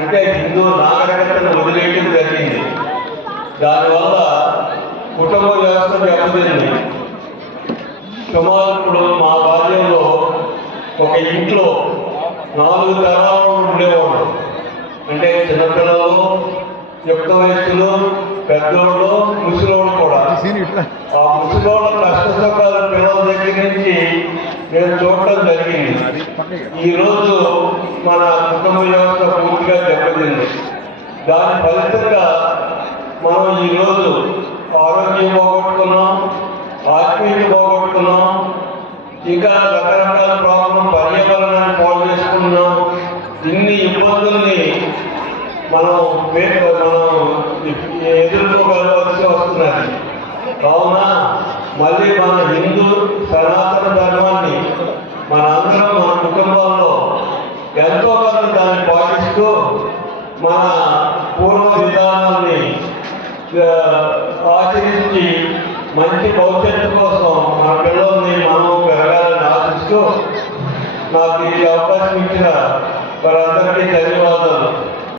అంటే హిందూ నాగరికతను వదిలేయడం జరిగింది. దానివల్ల కుటుంబ వ్యవస్థ దెబ్బతింది. సుమారు ఇప్పుడు మా బాల్యంలో ఒక ఇంట్లో 4 తరాలు ఉండేవాళ్ళు. అంటే చిన్నపిల్లలు, యుక్త వయస్సులు, పెద్దోళ్ళు, ముసలోళ్ళు కూడా. ఆ ముసలోళ్ళ కష్ట సుఖాల పిల్లల దగ్గర నుంచి నేను చూడటం జరిగింది. ఈరోజు మన కుటుంబ వ్యవస్థ పూర్తిగా దెబ్బతింది. దాని ఫలితంగా మనం ఈరోజు ఆరోగ్యం పోగొట్టుకున్నాం, ఆత్మీయత పోగొట్టుకున్నాం, ఇంకా రకరకాల ప్రాబ్లం, పర్యావరణాన్ని పాడు చేసుకున్నాం. ఇన్ని ఇబ్బందుల్ని మనం ఎదుర్కోగలవలసి వస్తున్నది. కావున మళ్ళీ మన హిందూ సనాతన ధర్మాన్ని మనందరం మన కుటుంబాల్లో ఎంతో కొంత దాన్ని పాటిస్తూ మన పూర్వ విధానాన్ని ఆచరించి మంచి భవిష్యత్తు కోసం మన పిల్లల్ని మనం పెరగాలని ఆశిస్తూ నాకు ఈ అవకాశం ఇచ్చిన వారందరికీ ధన్యవాదాలు.